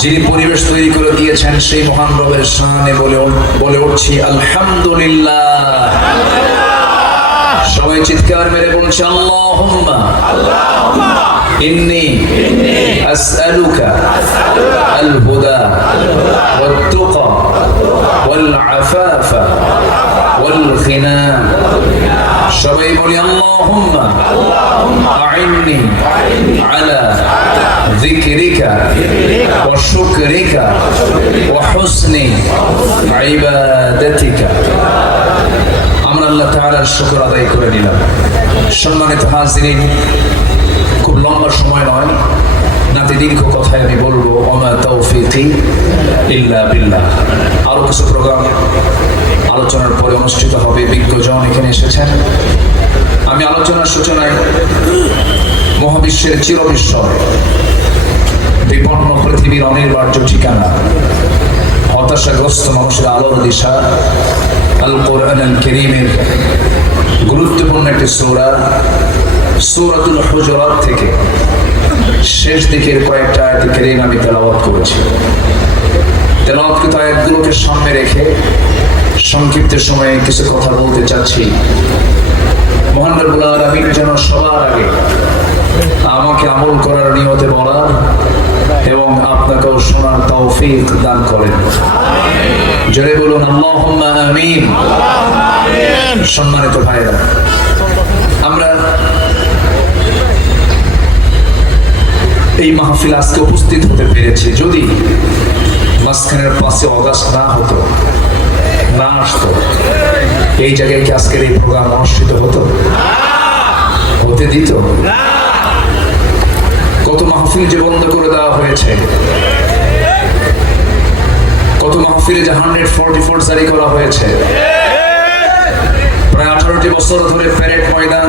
যিনি পরিবেশ তৈরি করে দিয়েছেন সেই মহান রবের সানে বলে বলে উঠছি আলহামদুলিল্লাহ। সবাই চিৎকার মেরে বলছে আল্লাহ ইন্নি আসআলুকা আল হুদা ওয়াত তুকা আফাফা والغنى সবাই বলি আল্লাহুম্মা আইন্নি আলা ذكرك وشكرك وحسن عبادتك আমরা আল্লাহ তাআলার শুকর আদায় করে নিলাম সম্মানিত হাজিরিন খুব লম্বা সময় নয় নাতি দীর্ঘ কথায় আমি বলব অমা তৌফিকি ইল্লা বিল্লাহ। আরও কিছু প্রোগ্রাম আলোচনার পরে অনুষ্ঠিত হবে বিজ্ঞজন এখানে এসেছেন। আমি আলোচনার সূচনায় মহাবিশ্বের চিরবিস্ময় বিপন্ন পৃথিবীর অনির্বার্য ঠিকানা, হতাশাগ্রস্ত মানুষের আলোর দিশা আল কোরআন আল করিমের গুরুত্বপূর্ণ একটি সৌরা, সৌরাতুল হুজরাত থেকে। শেষ দিকের কয়েকটা আয়াত কেরিম আমি তেলাওয়াত করেছি। তেলাওয়াতকৃত আয়াতগুলোকে সামনে রেখে সংক্ষিপ্ত সময়ে কিছু কথা বলতে চাচ্ছি। যেন সবার আগে আমাকে আমল করার নিয়তে বলার এবং আপনাকেও শোনার তৌফিক দান করেন। জোরে বলুন, আল্লাহুম্মা আমিন। সম্মানিত ভাইরা আমরা এই মাহফিল আজকে উপস্থিত হতে পেরেছি। যদি মাঝখানের পাশে অগাস্ট না হতো, না আসতো, এই জায়গায় কি আজকের এই প্রোগ্রাম অনুষ্ঠিত হতো? হতে দিত? কত মাহফিল যে বন্ধ করে দেওয়া হয়েছে? কত মাহফিলে যে হান্ড্রেড ফোরটি ফোর জারি করা হয়েছে? প্রায় আঠারোটি বছর ধরে প্যারেড ময়দান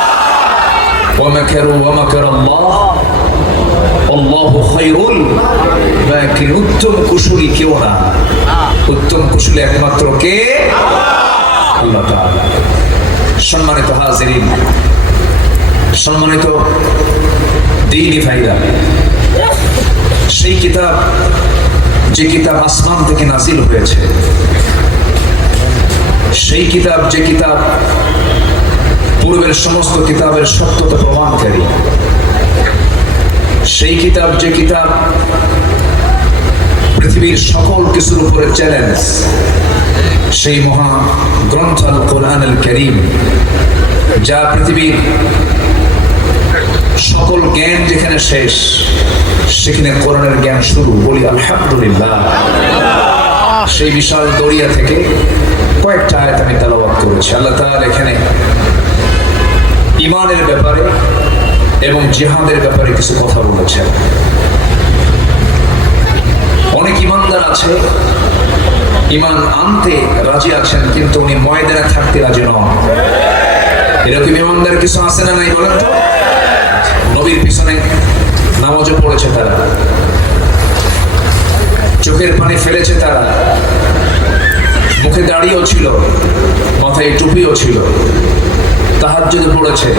ومكروا ومكر الله الله خير لكن উত্তম কুশলী কেউ না উত্তম কুশলী একমাত্র কে আল্লাহ তাআলা সম্মানিত হাজিরিন সম্মানিত দিনী ভাইরা সেই কিতাব যে কিতাব আসমান থেকে নাজিল হয়েছে সেই কিতাব যে কিতাব পূর্বের সমস্ত কিতাবের সত্যতা প্রমাণকারী। সেই কিতাব যে কিতাব পৃথিবীর সকল কিছুর উপরে চ্যালেঞ্জ সেই মহা গ্রন্থ আল কোরআন আল করিম, যা পৃথিবীর সকল জ্ঞান যেখানে শেষ, সেখানে কোরআনের জ্ঞান শুরু। বলি, আলহামদুলিল্লাহ। সেই বিশাল দরিয়া থেকে কয়েকটা আয়াত আমি তালাবাদ করেছি। আল্লাহ তাআলা এখানে ইমানের ব্যাপারে এবং জিহাদের ব্যাপারে কিছু কথা বলেছেন। অনেক ইমানদার আছে, ইমান আনতে রাজি আছেন, কিন্তু উনি ময়দানে থাকতে রাজি নন। এরকম ইমানদার কিছু আছে না নাই বলেন তো? নবীর পিছনে নামাজও পড়েছে তারা। চোখের পানি ফেলেছে তারা। মুখে দাড়িও ছিল, মাথায় টুপিও ছিল। তাহাজ্জুদ পড়েছে।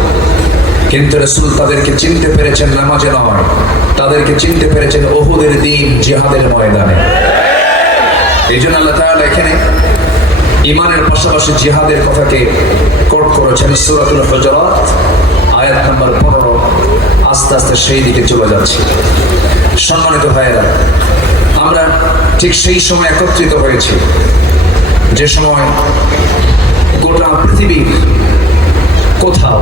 কিন্তু রসুল তাদেরকে চিনতে পেরেছেন নামাজে নয়। তাদেরকে চিনতে পেরেছেন ওহুদের দিন জিহাদের ময়দানে। এই জন্য আল্লাহ তাআলা এখানে ইমানের পাশাপাশি জিহাদের কথাকে কোট করেছেন সূরাতুল হুজরাত, আয়াত নাম্বার পনেরো। আস্তে আস্তে সেই দিকে চলে যাচ্ছে। সম্মানিত ভাইয়েরা, আমরা ঠিক সেই সময় একত্রিত হয়েছি। যে সময় গোটা পৃথিবীর কোথাও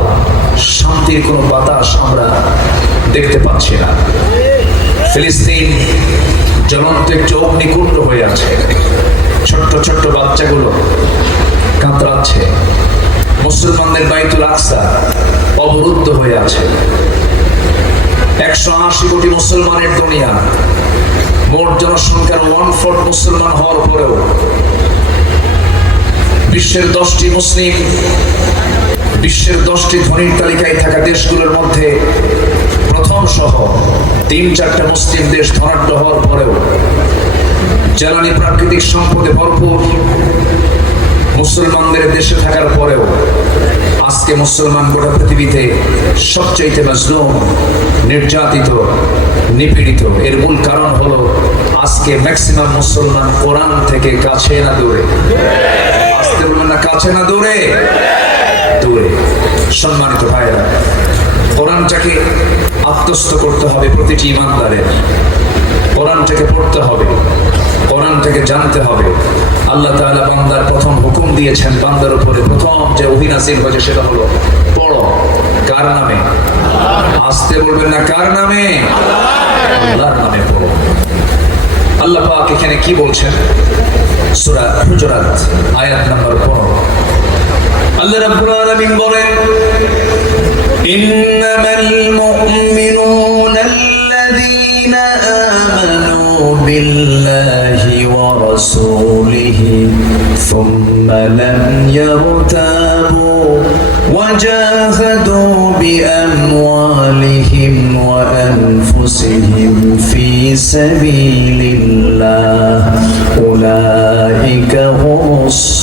শান্তির কোনো বাতাস আমরা দেখতে পাচ্ছি না। ফিলিস্তিন জ্বলন্ত একটি অগ্নিকুণ্ড হয়ে আছে। ছোট্ট ছোট্ট বাচ্চাগুলো কাতরাচ্ছে। মুসলমানদের বাইতুল আকসা অবরুদ্ধ হয়ে আছে। একশো আশি কোটি মুসলমানের দুনিয়া। মোট জনসংখ্যার ওয়ান ফোর্থ মুসলমান হওয়ার পরেও বিশ্বের দশটি মুসলিম, বিশ্বের দশটি ধনীর তালিকায় থাকা দেশগুলোর মধ্যে প্রথম সহ তিন চারটা মুসলিম দেশ ধনাঢ্য হওয়ার পরেও জ্বালানি প্রাকৃতিক সম্পদে ভরপুর মুসলমানদের দেশে থাকার পরেও আজকে মুসলমান গোটা পৃথিবীতে সবচাইতে মাজলুম, নির্যাতিত, নিপীড়িত। এর মূল কারণ হলো আজকে ম্যাক্সিমাম মুসলমান কোরআন থেকে কাছে না দূরে। আসতে বলবেন না কাছে না দূরে? দূরে। সম্মানিত ভাইরা, কোরআনটাকে আত্মস্থ করতে হবে প্রতিটি ইমানদারের কোরআনটাকে পড়তে হবে, কোরআনটাকে জানতে হবে। আল্লাহ তাআলা বান্দার প্রথম হুকুম দিয়েছেন, বান্দার উপরে প্রথম যে অভিনাসির হয়েছে সেটা হলো, পড়ো। কার নামে? আসতে বলবেন না, কার নামে? আল্লাহর নামে পড়ো। আল্লাহ পাক এখানে কি বলছেন? সূরা হুজুরাত আয়াত নাম্বার 15 আল্লাহ রাব্বুল আলামিন বলেন إنما المؤمنون الذين آمنوا بالله ورسوله ثم لم يرتابوا وجاهدوا بأموالهم وأنفسهم في سبيل الله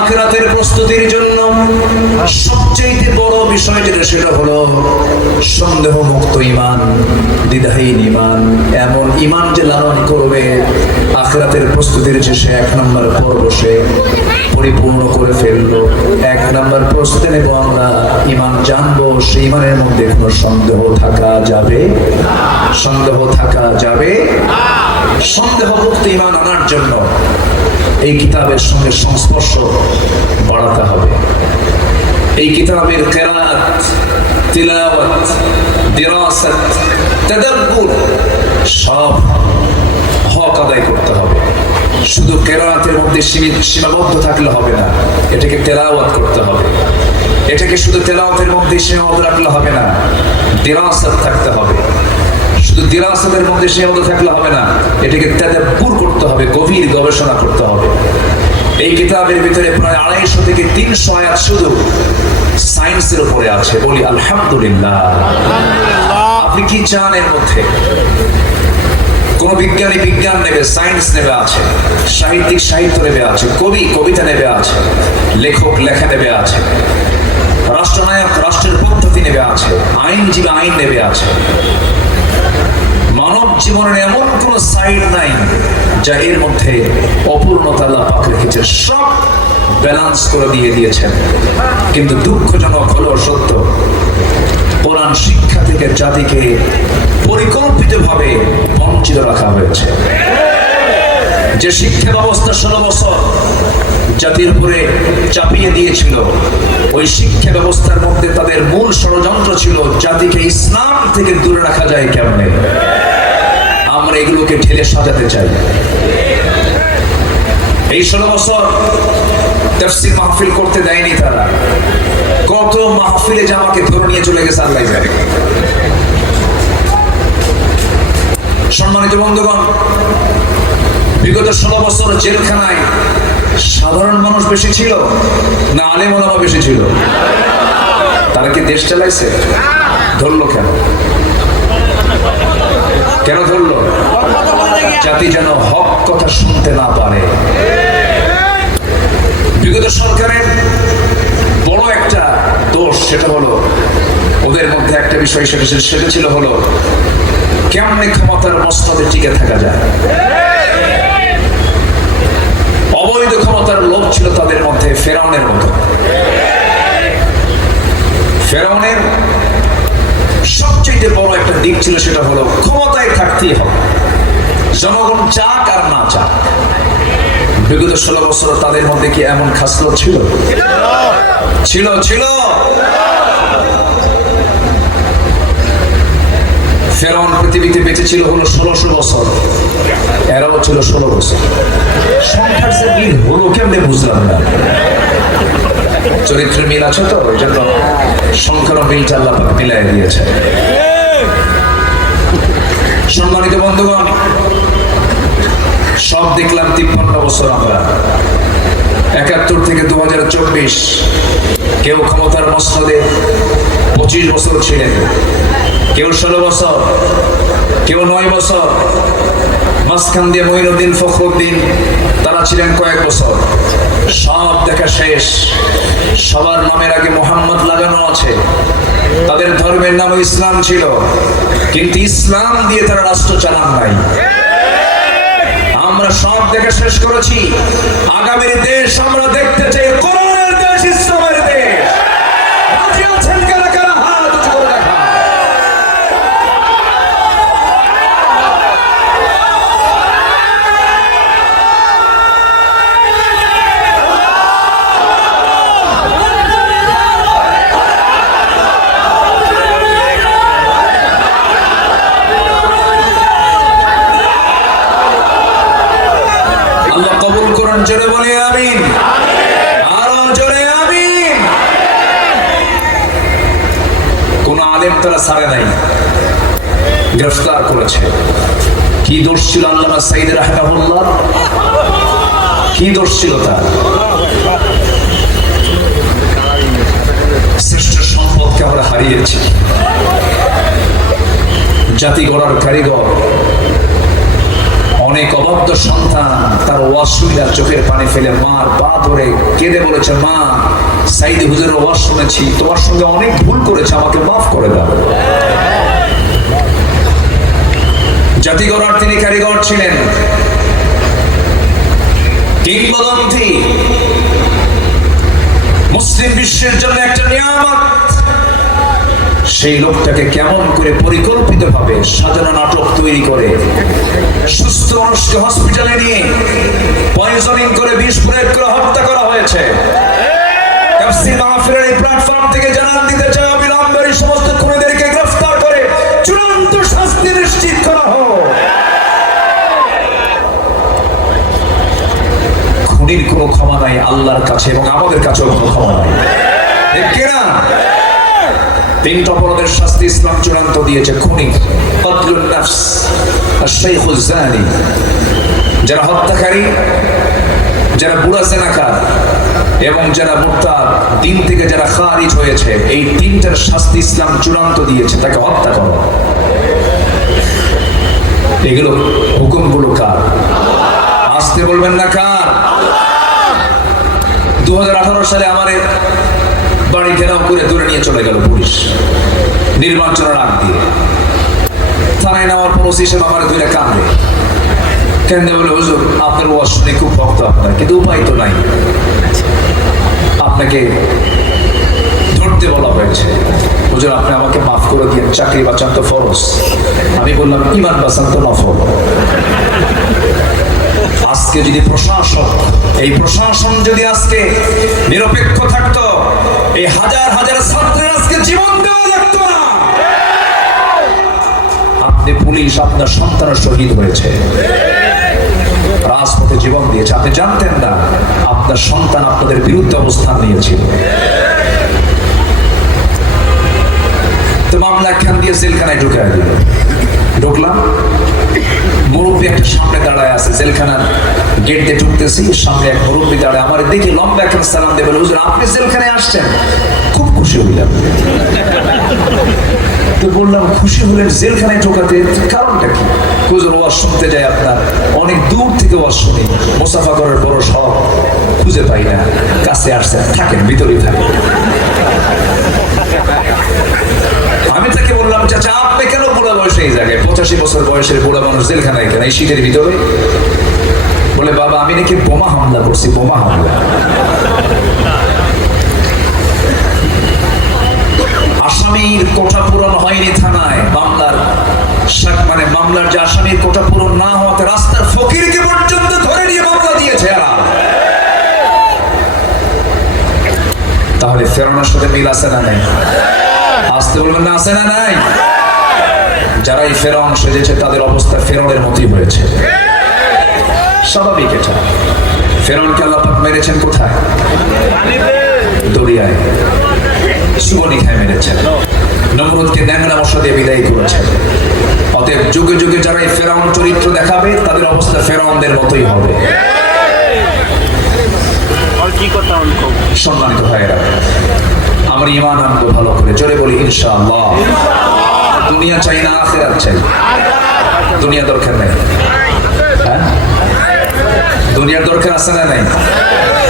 আখিরাতের প্রস্তুতির জন্য সবচেয়ে বড় বিষয় যেটা সেটা হলো সন্দেহ মুক্ত ইমান দ্বিধাহীন ইমান এমন ইমান যে লালন করবে, আখরাতের প্রস্তুতির যে সে এক নম্বর পর্ব সে পরিপূর্ণ করে ফেলল। এক নম্বর প্রস্তুতি নেব আমরা ইমান জানব, সেই ইমানের মধ্যে কোনো সন্দেহ থাকা যাবে? সন্দেহ থাকা যাবে? সন্দেহ মুক্ত ইমান আনার জন্য এই কিতাবের সঙ্গে সংস্পর্শ বাড়াতে হবে। এই কিতাবের কেরাত সব হক আদায় করতে হবে। শুধু কেরাতের মধ্যে সীমাবদ্ধ থাকলে হবে না, এটাকে তেলাওয়াত করতে হবে। এটাকে শুধু তেলাওয়াতের মধ্যে সীমাবদ্ধ রাখলে হবে না, দিরাসাত থাকতে হবে। শুধু দিরাসাতের মধ্যে সীমাবদ্ধ থাকলে হবে না এটাকে তাদাব্বুর করতে হবে গভীর গবেষণা করতে হবে। এই কিতাবের ভিতরে প্রায় আড়াইশো থেকে তিনশো আয়াত শুধু সায়েন্সের উপরে আছে। বলি আলহামদুলিল্লাহ। আপনি কি চান এর মধ্যে? কোন বিজ্ঞানী বিজ্ঞান নেবে সায়েন্স নেবে আছে সাহিত্যিক সাহিত্য নেবে আছে কবি কবিতা নেবে আছে লেখক লেখা নেবে আছে রাষ্ট্রনায়ক রাষ্ট্রের পদ্ধতি নেবে আছে আইনজীবী আইন নেবে আছে জীবনের এমন কোন সাইড নাই যা এর মধ্যে অপূর্ণতা পাক রেখেছে সব ব্যালেন্স করে দিয়ে দিয়েছেন। কিন্তু দুঃখজনক হলো সত্য, কোরআন শিক্ষা থেকে জাতিকে পরিকল্পিতভাবে বঞ্চিত রাখা হয়েছে। যে শিক্ষা ব্যবস্থা ষোলো বছর জাতির উপরে চাপিয়ে দিয়েছিল, ওই শিক্ষা ব্যবস্থার মধ্যে তাদের মূল ষড়যন্ত্র ছিল, জাতিকে ইসলাম থেকে দূরে রাখা যায় কেমনে? এগুলোকে ঠেলে সাজাতে চাই। এই ষোলো বছর মাহফিল করতে দেয়নি তারা। কত মাহফিলে জামাকে ধরে নিয়ে চলে গেছে আল্লাহ জানে। সম্মানিত বন্ধুগণ, বিগত ষোলো বছর জেলখানায় সাধারণ মানুষ বেশি ছিল না আলেম ওলামা বেশি ছিল? তারা কি দেশ চালাইছে? ধরলো কেন? কেন ধরলো? জাতি যেন হক কথা শুনতে না পারে। বিগত সরকারের বড় একটা দোষ সেটা হলো, ওদের মধ্যে একটা বিষয় সেটা সেটা ছিল হলো, কেমনে ক্ষমতার মস্তদে টিকে থাকা যায়? অবৈধ ক্ষমতার লোভ ছিল তাদের মধ্যে, ফেরাউনের মতো। ফেরাউনের সবচেয়ে বড় একটা দিক ছিল সেটা হলো ক্ষমতায় থাকতেই হবে। জনগণ চাক আর না চাক। বিগত ষোলো বছর তাদের মধ্যে কি এমন খাসলত ছিল? ছিল। ছিল ফেরাউন পৃথিবীতে বেঁচে ছিল হলো ষোলোশো বছর। এরাও ছিল ষোলো বছর। সংখ্যার যে মিল হলো কেমনে বুঝলাম না। চরিত্রের মিল আছে তো, ওই জন্য সংখ্যারও মিলটা আল্লাহ মিলাই দিয়েছে সম্মানিত বন্ধুগণ, সব দেখলাম তিপ্পান্ন বছর আমরা। একাত্তর থেকে দু হাজার চব্বিশ কেউ ক্ষমতার মসনদে পঁচিশ বছর ছিলেন, কেউ ষোলো বছর, কেউ নয় বছর, মাঝখান দিয়ে মহিনুদ্দিন ফখরুদ্দিন, তারা ছিলেন কয়েক বছর। সব দেখা শেষ। সবার নামের আগে মোহাম্মদ লাগানো আছে। তাদের ধর্মের নাম ইসলাম ছিল। কিন্তু ইসলাম দিয়ে তারা রাষ্ট্র চালান নাই। আমরা সব দেখে শেষ করেছি। আগামীর দেশ আমরা দেখতে চাই করোনার দেশ ইসলামের দেশ রাজি আছেন কারা কারা হাত উঁচু করে দেখা আল্লাহ কবুল করুন জোরে বলে আমিন আরও জোরে আমিন কোন আলেম তারা ছাড়ে নাই গ্রেফতার করেছে। কি দোষ ছিল আল্লাহ সাইদ রাহমাহুল্লাহ? কি দোষ ছিল তার? শ্রেষ্ঠ সম্পদকে আমরা হারিয়েছি। জাতি গড়ার কারিগর। অনেক অবাধ্য সন্তান, তার ওয়াসুইরা চোখের পানি ফেলে মার পা ধরে কেঁদে বলেছে, মা, সাইদি হুজুরের ওয়াজ শুনেছি তোমার সঙ্গে অনেক ভুল করেছে, আমাকে মাফ করে দাও। জাতি গড়ার তিনি কারিগর ছিলেন। কিংবদন্তি মুসলিম বিশ্বের জন্য একটা নিয়ামত। সেই লোকটাকে কেমন করে পরিকল্পিত ভাবে সাজানো নাটক তৈরি করে, সুস্থ মানুষকে হসপিটালে নিয়ে পয়জনিং করে বিষ প্রয়োগ করে হত্যা করা হয়েছে। এই প্ল্যাটফর্ম থেকে জানান দিতে চাই। নাই আল্লাহর কাছে এবং আমাদের কাছেও কোনো ক্ষমা নাই। কিনা? তিনটা অপরাধের শাস্তি ইসলাম চূড়ান্ত দিয়েছে খুনি যারা হত্যাকারী, যারা বুড়া জেনাকার এবং যারা মুক্তার দিন থেকে যারা খারিজ হয়েছে, এই তিনটার শাস্তি ইসলাম চূড়ান্ত দিয়েছে, তাকে হত্যা করো। এগুলো হুকুমগুলো কার? আসতে বলবেন না কার? দু সালে আমার বাড়ি ঘেরাও করে দূরে নিয়ে চলে গেল পুলিশ। নির্বাচনের আগ দিয়ে। থানায় নেওয়ার পর ওসি সাহেব আমার দুইটা কাঁদে কেন বলে, হুজুর, আপনার ওয়াজ শুনে খুব ভক্ত আপনার, কিন্তু উপায় তো নাই। আপনাকে ধরতে বলা হয়েছে। হুজুর, আপনি আমাকে মাফ করে দিন চাকরি বাঁচান তো ফরজ। আমি বললাম, ইমান বাঁচান তো নফল। আজকে যদি প্রশাসক এই প্রশাসন যদি আজকে নিরপেক্ষ থাকতো, এই হাজার হাজার ছাত্রের আজকে জীবন দেওয়া লাগতো না। আপনি পুলিশ আপনার সন্তানের শহীদ হয়েছে। রাজপথে জীবন দিয়েছে। আপনি জানতেন না, আপনার সন্তান আপনাদের বিরুদ্ধে অবস্থান নিয়েছিল তো মামলা খান দিয়ে জেলখানায় ঢুকে দিল ঢুকলাম। মুরব্বী একটা সামনে দাঁড়ায় আছে, জেলখানার গেট দিয়ে ঢুকতেছি, সামনে এক মুরব্বী দাঁড়ায়। আমার দেখি লম্বা এখন সালাম দেবে হুজুর, আপনি জেলখানায় আসছেন? খুব খুশি হইলাম তো বললাম, খুশি হলেন ঢোকাতে, কারণটা কি? হুজুর, ওয়াজ শুনতে আপনার। অনেক দূর থেকে ওয়াজ শুনি, মুসাফা করার বড় শখ খুঁজে পাই না। কাছে আসছেন, থাকেন, ভিতরেই থাকেন। আমি তাকে বললাম, চাচা, আপনি কেন বয়সে এই জায়গায় পঁচাশি বছর বয়সের বুড়া মানুষ জেলখানায় কেন? এই শীতের ভিতরে? বলে, বাবা, আমি নাকি বোমা হামলা করছি, বোমা হামলা। আসামির কোঠা পূরণ হয়নি থানায়। মামলার মানে মামলার যে আসামির কোটা পূরণ না হওয়াতে রাস্তার ফকিরকে পর্যন্ত ধরে নিয়ে মামলা দিয়েছে তাহলে ফেরানোর সাথে মিল আছে না নাই? আসতে বলবেন না, আছে না নাই? যারা এই ফেরন সেজেছে তাদের অবস্থা ফেরনের মতোই হয়েছে। স্বাভাবিক এটা। ফেরনকে আল্লাপাক মেরেছেন কোথায়? দরিয়ায়। সুবনিখায় মেরেছেন। নমরুদকে ন্যাংরা মশা দিয়ে বিদায় করেছেন। অতএব যুগে যুগে যারা এই ফেরাউন চরিত্র দেখাবে তাদের অবস্থা ফেরাউনদের মতোই হবে। সম্মানিত ভাইয়েরা আমরা ইমান আনব ভালো করে। জোরে বলি ইনশাআল্লাহ। দুনিয়া চাই না আখেরাত চাই। দুনিয়া দরকার নেই। হ্যাঁ? দুনিয়ার দরকার আছে না নাই?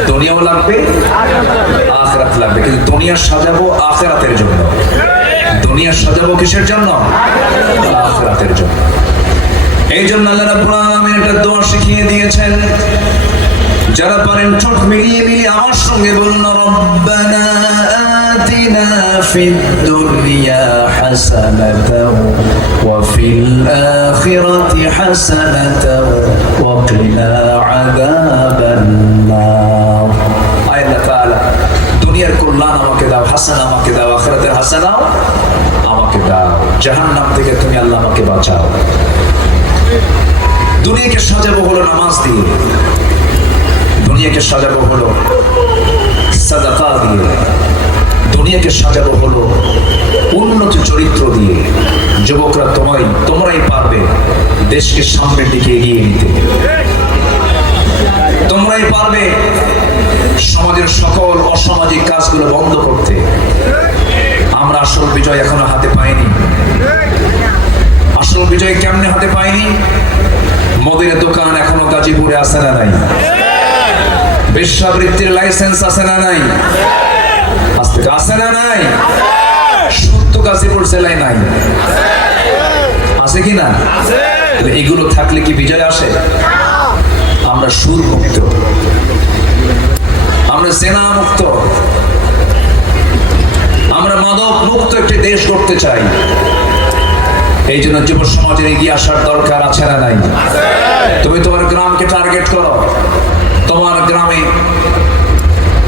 দুনিয়াও লাগবে, আখেরাত লাগবে। কিন্তু দুনিয়া সাজাবো আখেরাতের জন্য। দুনিয়া সাজাবো কিসের জন্য? আখেরাতের জন্য। এই জন্য আল্লাহ রাব্বুল আলামিন একটা দোয়া শিখিয়ে দিয়েছেন। যারা পারেন ঠোঁট মিলিয়ে মিলিয়ে আমার সঙ্গে বলুন, রব্বানা আতিনা ফিদ দুনিয়া হাসানাতাও ওয়া ফিল আখিরাতি হাসানাতাও ওয়া কিনা আযাবান নার আয় আল্লাহ তাআলা দুনিয়ার কল্যাণ আমাকে দাও হাসান আমাকে দাও আখিরাতের হাসানাও আমাকে দাও জাহান্নাম থেকে তুমি আল্লাহ আমাকে বাঁচাও। দুনিয়াকে সাজাবো হলো নামাজ দিয়ে। দুনিয়াকে সাজাবো হলো সাদাকা দিয়ে। দুনিয়াকে সাজাবো হলো উন্নত চরিত্র দিয়ে। যুবকরা তোমায় তোমরাই পারবে দেশকে সামনের দিকে এগিয়ে নিতে। তোমরাই পারবে সমাজের সকল অসামাজিক কাজগুলো বন্ধ করতে। আমরা আসল বিজয় এখনও হাতে পাইনি। আসল বিজয় কেমনে হাতে পাইনি? মদের দোকান এখনও গাজীপুরে আছে না নাই? বেশ্যাবৃত্তির লাইসেন্স আছে না নাই? আছে না নাই? সত্য গাজীপুর জেলায় নাই। আছে কি না? এগুলো থাকলে কি বিজয় আসে? আমরা সুর মুক্ত আমরা সেনা মুক্ত আমরা মাদক মুক্ত একটি দেশ করতে চাই। এই জন্য যুব সমাজের এগিয়ে আসার দরকার আছে না নাই? তুমি তোমার গ্রামকে টার্গেট করো। তোমার গ্রামে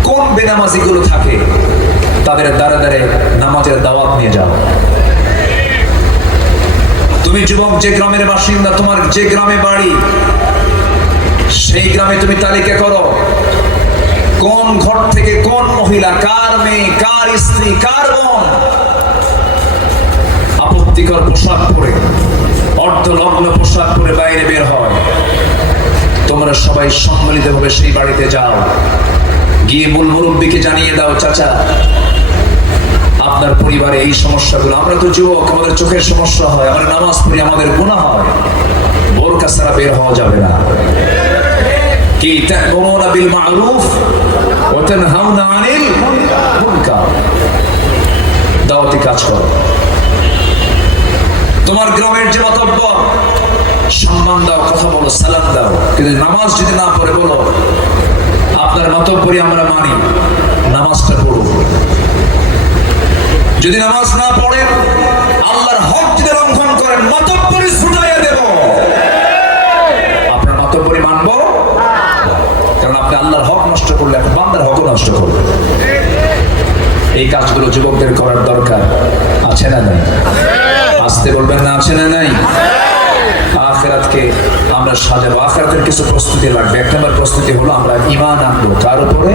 কোন বেনামাজি গুলো থাকে? তাদের দ্বারে দ্বারে নামাজের দাওয়াত নিয়ে যাও। তুমি যুবক যে গ্রামের বাসিন্দা, তোমার যে গ্রামে বাড়ি, সেই গ্রামে তুমি তালিকা করো, কোন ঘর থেকে কোন মহিলা, কার মেয়ে, কার স্ত্রী, কার বোন, আপত্তিকর পোশাক পরে, অর্ধলগ্ন পোশাক পরে বাইরে বের হয়। তোমরা সবাই সম্মিলিতভাবে সেই বাড়িতে যাও। গিয়ে মূল মুরব্বীকে জানিয়ে দাও, চাচা আপনার পরিবারে এই সমস্যাগুলো। আমরা তো যুবক, আমাদের চোখের সমস্যা হয়, আমরা নামাজ পড়ি, আমাদের গুণা হয়। বোরকা ছাড়া বের হওয়া যাবে না। কি? বিল মা'রুফ আনিল দাওয়াতি কাজ তোমার গ্রামের যে মাতব্বর সম্মান দাও, কথা বলো, সালাম দাও। কিন্তু নামাজ যদি না পড়ে, বলো, আপনার মাতব্বরি আমরা মানি, নামাজটা পড়ুন। যদি নামাজ না পড়েন আল্লাহর হক যদি লঙ্ঘন করেন, মাতব্বরি ছুটাইয়া দেব। আপনার মাতব্বরি মানবো? কারণ আপনি আল্লাহর হক নষ্ট করলে আপনি বান্দার হকও নষ্ট করবেন এই কাজগুলো যুবকদের করার দরকার। আছে না নাই? আসতে বলবেন না, আছে না নাই? আখেরাতকে আমরা সাজাবো। আখেরাতের কিছু প্রস্তুতি লাগবে। এক নম্বর প্রস্তুতি হলো আমরা ইমান আনব। কার উপরে?